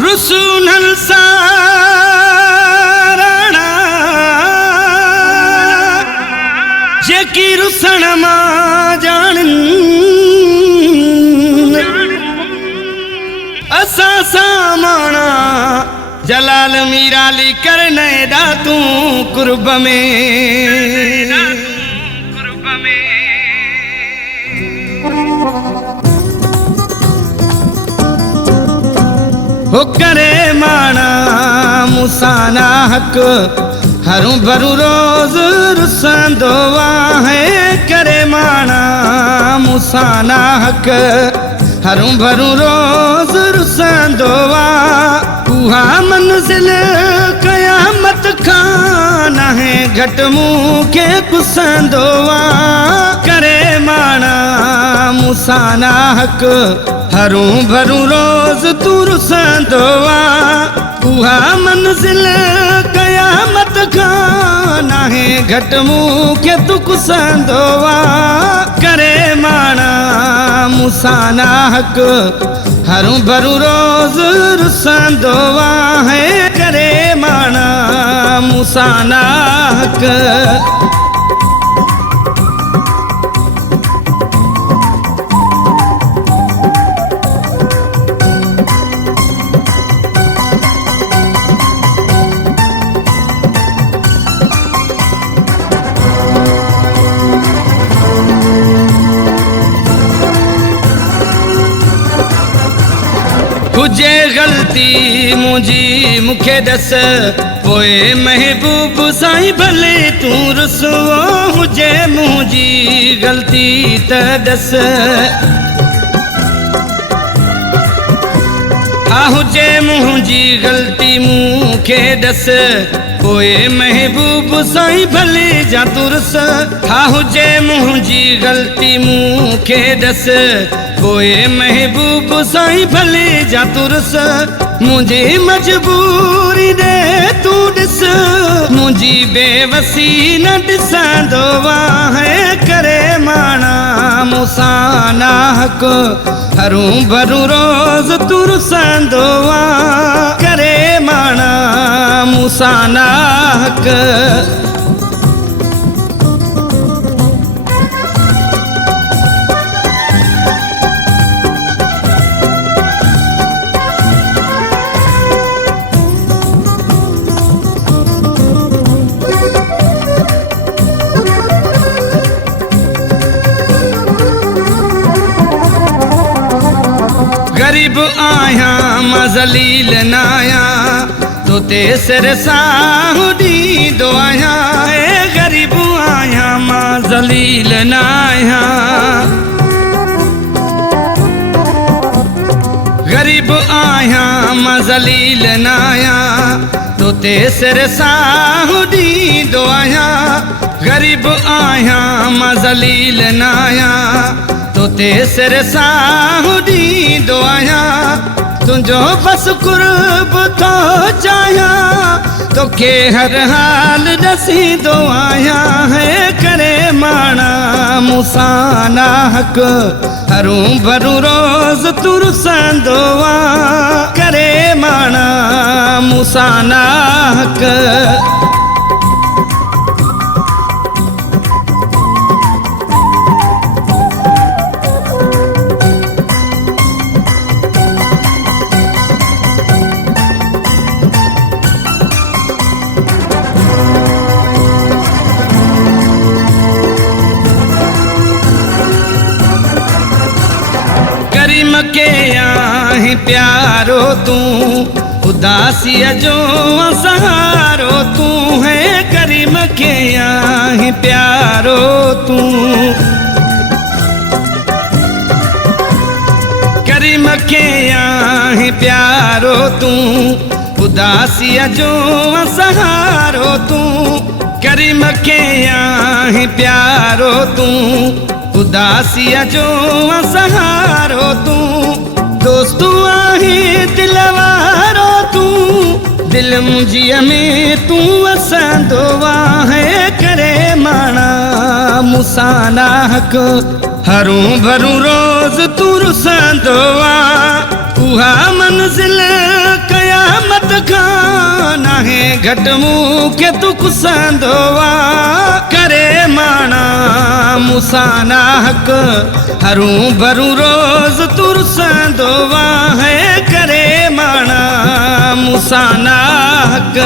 रुसूनल सारणा जेकी रुसण मां जाणन असा सामाना जलाल मीराली करने दा तू कुर्ब में हो करे माना मुसाना हक हरू भरू रोज रुसंदो है करे माना मुसाना हक हरू भरू रोज रुसंदो उहा मंजिल कयामत खाना है घट मुँह के कुसंदो करे माना मुसाना हक हरू भरू रोज तू रुसंदो उहा मंजिल कयामत खाना है घट मुँह के तू कुसंदो करे माना मुसाना हक हरू भरू रोज रुसंदो है करे माना मुसाना हक हुजे गलती मुझी मुखे दस पोए महबूब साईं भले तू रुसवो हुजे मुझी गलती त दस हा हुजे मुझी गलती मुखे दस पोए महबूब साईं भले जा तुरस हा हुजे मुझी गलती मुखे दस कोई महबूब साईं भले जा तुरस मुझे मजबूरी दे तू दिस मुझी बेवसी न दिसंदो है करे माना मुसाना हक हरू भरू रोज तू रुसंदो करे माना मुसाना हक गरीब आया मजलील नाया तो ते सिर साहुदी दो आया गरीब आया मजलील नाया गरीब आया मजलील नाया तो ते सिर साहुदी दो आया गरीब आया मजलील नाया तो ते सिर साहुदी दो आया तुझो बस कुर्ब तो चाया तो के हर हाल दसी दो आया है करे माना मुसाना हक हरू भरू रोज तू रुसंदो करे माना मुसाना हक करीम के आहे प्यारो तू उदासी जो सहारो तू है करीम के आहे प्यारो तू करीम के आहे प्यारो तू उदासी जो सहारो तू करीम के आहे प्यारो तू उदासिया जो सहारो तू दोस्तू आहे दिलवारो तू दिल मुझिया में तू असंदो है करे माना मुसाना हक हरू भरू रोज तू रुसंदो उहा मंजिल घट मूंखे तूं कुसंदो आ करे माना मुसाना हक हरू भरू रोज़ तूं रुसंदो आ है करे माना मुसाना हक